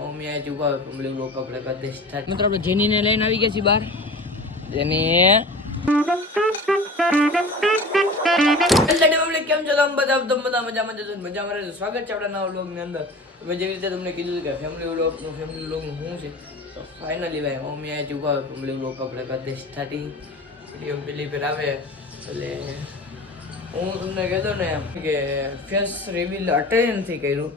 Mummy આ ચૂપા complete લોક આપણે કરતે સ્ટાર્ટ. મિત્રો આપણે જેનીને લઈને આવી ગયા છીએ બહાર. જેની કેમ છો તમે બધા મજામાં જશો મજામાં રહેજો. સ્વાગત છે આપણા નવા વ્લોગની અંદર. મેં જેવી રીતે તમને કીધું કે ફેમિલી વ્લોગનું શું છે તો ફાઇનલી ભાઈ મમ્મી આ ચૂપા ફેમિલી વ્લોગ આપણે કરતે સ્ટાર્ટિંગ વિડીયો પેલી પર આવે એટલે હું તમને કહેતો ને કે ફેસ રિવીલ અટેન્ડ નથી કર્યું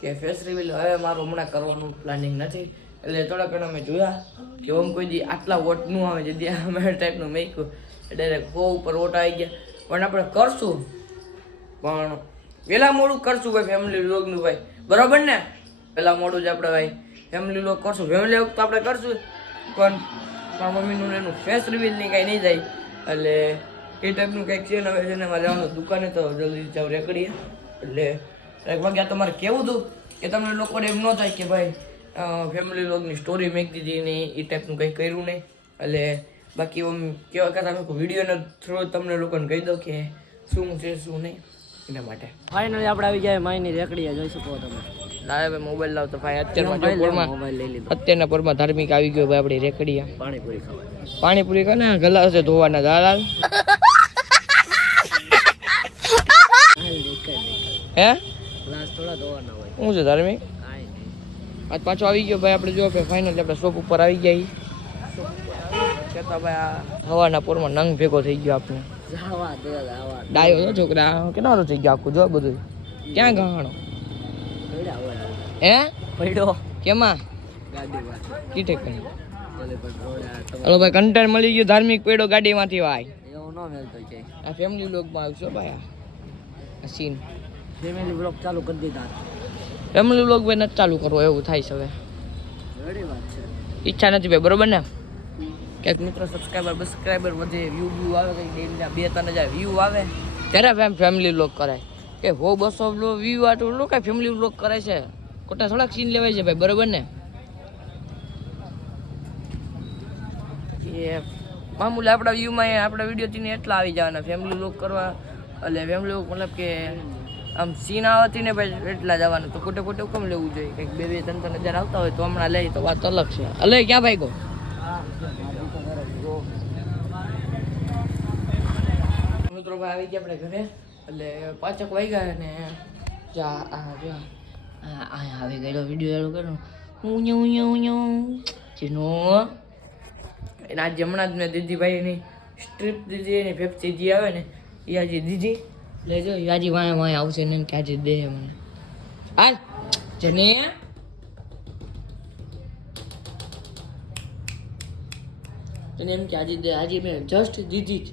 કે ફેસ રિવીલ હવે મારું હમણાં કરવાનું પ્લાનિંગ નથી. એટલે થોડા ઘણા મેં જોયા કે આમ કોઈ દી આટલા વોટ નું આવે જદી અમે ટાઈપનું મેક્યું ડાયરેક્ટ 100 ઉપર વોટ આવી ગયા. પણ આપણે કરશું પણ વહેલા મોડું કરશું ભાઈ ફેમિલી વ્લોગનું ભાઈ, બરાબર ને? પહેલા મોડું જ આપણે ભાઈ ફેમિલી વ્લોગ કરશું. ફેમિલી વ્લોગ તો આપણે કરશું પણ મારા મમ્મીનું એનું ફેસ રિવીલની કાંઈ નહીં જાય એટલે એ ટાઈપનું કંઈક છે ને. હવે છે ને મારે જવાનું દુકાને તો જલ્દી જાવ રેકડીએ. એટલે એક વાગ્યા તમારે કેવું હતું કે તમને લોકોને એમ ન થાય કે ભાઈ ફેમિલી વ્લોગની સ્ટોરી મેક દીધી ને એ ટાઈપનું કંઈ કર્યું નહીં. એટલે બાકી આમ કેવા કરતા અમે વિડીયોના થ્રુ તમને લોકોને કહી દો કે શું છે શું નહીં એના માટે. ફાઇનલી આપણે આવી જાય માયની રેકડીએ જોઈ શકો તમે. લાવે ભાઈ મોબાઈલ લાવ તો ભાઈ અત્યારમાં મોબાઈલ લઈ લીધો. અત્યારના પરમાં ધાર્મિક આવી ગયો ભાઈ આપણી રેકડીએ. પાણીપુરી ખાવા પાણીપુરી કરે ને ગલાસ છે ધોવાના દાલાલ હે ગ્લાસ થોડા ધોવાના હોય. શું છે ધાર્મિક? આજ પાછો આવી ગયો ભાઈ આપણે જો ફાઇનલી આપણે શોપ ઉપર આવી ગયા છતાં ભાઈ આ હવાના પોરમાં નંગ ભેગો થઈ ગયો આપણે. ડાયો છો છોકરા કેટલા થઈ ગયો આખું જો બધું. ક્યાં ગહાણો હે પડ્યો કેમાં ગાડીમાં કીઠે કરી હલો ભાઈ કન્ટેન્ટ મળી ગયું ધાર્મિક પડ્યો ગાડીમાંથી ભાઈ. એવું ન મેલતો કે આ ફેમિલી વ્લોગમાં આવશો ભાઈ આ સીન ફેમિલી બ્લોગ ચાલુ કરી દીધા. ફેમિલી વ્લોગ ભાઈ નથી ચાલુ કરવો એવું થાય છે હવે. ઘણી વાત છે, ઈચ્છા નથી ભાઈ, બરોબર ને? ક્યાંક મિત્રો સબસ્ક્રાઈબર વધે, વ્યૂ આવે, કંઈક 2-3 હજાર વ્યૂ આવે ત્યારે ફેમિલી વ્લોગ કરાય. કે 100-200 વ્યૂ આટલું લોકો ફેમિલી વ્લોગ કરે છે, ખોટા થોડાક સીન લેવાય છે ભાઈ, બરોબર ને? એ મામૂલી આપણા વ્યૂમાં આપણા વિડીયોથી એટલા આવી જવાના ફેમિલી વ્લોગ કરવા. એટલે ફેમિલી વ્લોગ મતલબ કે આમ સીન આવતી ને ભાઈ એટલા જવાનું તો ખોટે કેમ લેવું જોઈએ? કંઈક 2-3 હજાર આવતા હોય તો હમણાં લે તો વાત અલગ છે. અલે ક્યાં ભાઈ ગો મિત્રો ભાઈ આવી ગયા આપણે ઘરે. એટલે 5 વાગ્યા ને આવી ગયેલો વિડીયો ચાલુ કર્યો જેનો એને આજે હમણાં જ મેં દીધી ભાઈ એની સ્ટ્રીપ દીધી એની પેપ્સી જે આવે ને એ આજે દીધી. એટલે જો યાજી વાય આવશે ને કે આજે દે મને હાલ જને તને એમ કે આજે દે. આજે મેં જસ્ટ દીધી જ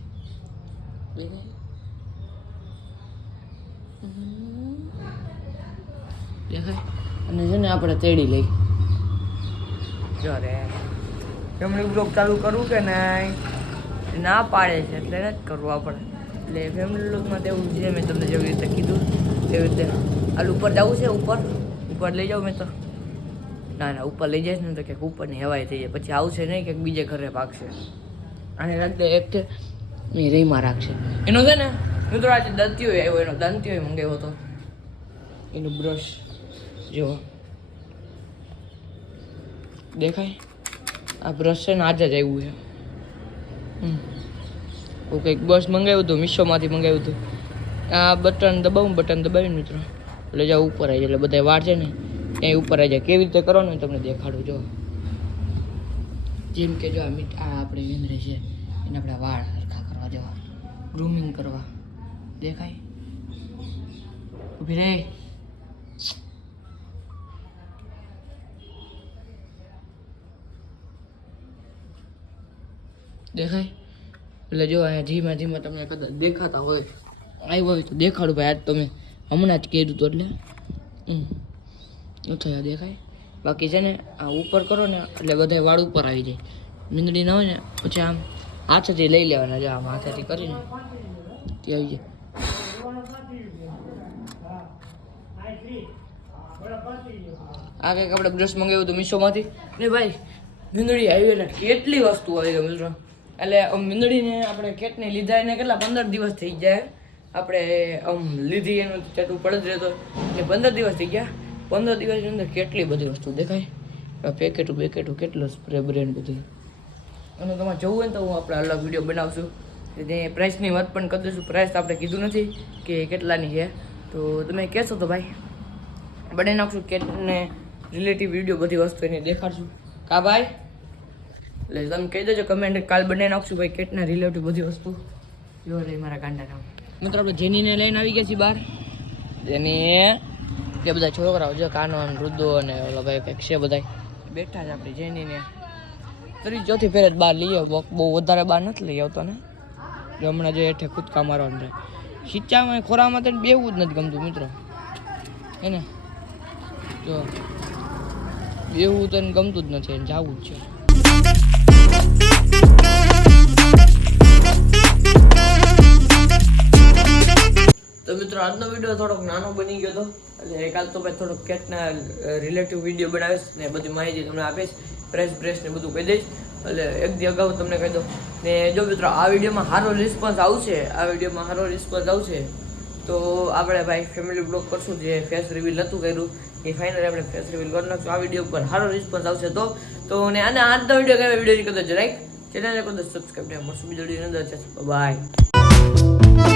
દેખાય. અને છે ને આપણે તેડી લઈ રે ફેમિલી બ્લોગ ચાલુ કરવું કે નહીં ના પાડે છે એટલે નથી કરવું આપણે. એટલે ફેમિલી બ્લોગમાં તો એવું છે મેં તમને જેવી રીતે કીધું તેવી રીતે હાલ ઉપર જવું છે. ઉપર લઈ જાઉં મેં તો ના ઉપર લઈ જઈશ ને તો ક્યાંક ઉપરની હવાઈ થઈ જાય પછી આવશે નહીં ક્યાંક બીજે ઘરે ભાગશે. અને રાત્રે એક મેં રહીમાં રાખશે એનો છે ને મિત્રો આજે દંતીઓ આવ્યો એનો દંતીઓ મંગાવ્યો હતો એનું બ્રશ જો દેખાય. આ બ્રશ છે ને આજે જ આવ્યું છે. કંઈક બસ મંગાવ્યું હતું મીશોમાંથી મંગાવ્યું હતું. આ બટન દબાવીને મિત્રો એટલે જાઓ ઉપર આવી જાય એટલે બધા વાર છે ને ત્યાં ઉપર આવી જાય. કેવી રીતે કરવાનું તમને દેખાડું જો. જેમ કે જો આ આપણે વેંદરી છે એને આપણે વાળ હરખા કરવા જવા ગ્રૂમિંગ કરવા દેખાય. ઊભી રે દેખાય. એટલે જો અહીંયા ધીમે તમને કદાચ દેખાતા હોય આવ્યો હોય તો દેખાડું ભાઈ. આજ તો મેં હમણાં જ કીધું હતું એટલે થયા દેખાય. બાકી છે ને આ ઉપર કરો ને એટલે બધા વાળ ઉપર આવી જાય. મીંદડી ના હોય ને પછી આમ હાથેથી લઈ લેવાના જો આમ હાથેથી કરીને તે આવી જાય. આ કંઈક આપણે બ્રશ મંગાવ્યું હતું મીશોમાંથી ને ભાઈ મીંદડી આવી એટલે કેટલી વસ્તુ આવી ગઈ મિત્રો. એટલે મીંદડીને આપણે કેટલી લીધા એને કેટલા 15 દિવસ થઈ જાય આપણે લીધી એનું ચેતું પડે જ રહેતો એટલે 15 દિવસ થઈ ગયા. 15 દિવસની અંદર કેટલી બધી વસ્તુ દેખાય, પેકેટું કેટલો સ્પ્રે બ્રેન્ડ બધી. અને તમારે જવું હોય ને તો હું આપણે અલગ વિડીયો બનાવશું, જે પ્રાઇસની વાત પણ કરી દઈશું. પ્રાઇસ આપણે કીધું નથી કે કેટલાની છે, તો તમે કહેશો તો ભાઈ બનાવી નાખશું. કેટને રિલેટિવ વિડીયો બધી વસ્તુ એને દેખાડશું. કા ભાઈ? એટલે તમે કહી દેજો કમેન્ટ, કાલ બનાવી નાખશું ભાઈ કેટના રિલેટિવ બધી વસ્તુ. જો રે મારા કાંડા કામ. મિત્રો આપણે જેનીને લઈને આવી ગયા છીએ બહાર. જેની કે બધા છોકરાઓ જો કાનો અને વૃદ્ધો અને ઓલા ભાઈ કંઈક છે બધા બેઠા છે. આપણી જેનીને 3-4 ફેર જ બહાર લઈ આવ્યો, બહુ વધારે બહાર નથી લઈ આવતો ને. જો હમણાં જો હેઠે કૂદકા મારવાનું રહે. ખીચામાં ખોરામાં તો બેવું જ નથી ગમતું મિત્રો, હે ને? જો બેવું તો ગમતું જ નથી, જવું જ છે. તો મિત્રો આજનો વિડીયો થોડોક નાનો બની ગયો હતો, એટલે કાલ તો ભાઈ થોડોક કેટના રિલેટિવ વિડીયો બનાવીશ ને બધી માહિતી તમને આપીશ, પ્રેસ ને બધું કહી દઈશ. એટલે એક દી અગાઉ તમને કહી દો. ને જો મિત્રો આ વિડીયોમાં સારો રિસ્પોન્સ આવશે, તો આપણે ભાઈ ફેમિલી બ્લોગ કરશું. જે ફેસ રિવીલ નહોતું કર્યું એ ફાઇનલી આપણે ફેસ રિવીલ કરી નાખશું. આ વિડીયો પર સારો રિસ્પોન્સ આવશે તો ને આને આજનો વિડીયો કેવો વિડીયોની કદાચ રાઈક ચેનલને કદાચ સબસ્ક્રાઈબ મળશું બીજો વિડીયો અંદર. બાય.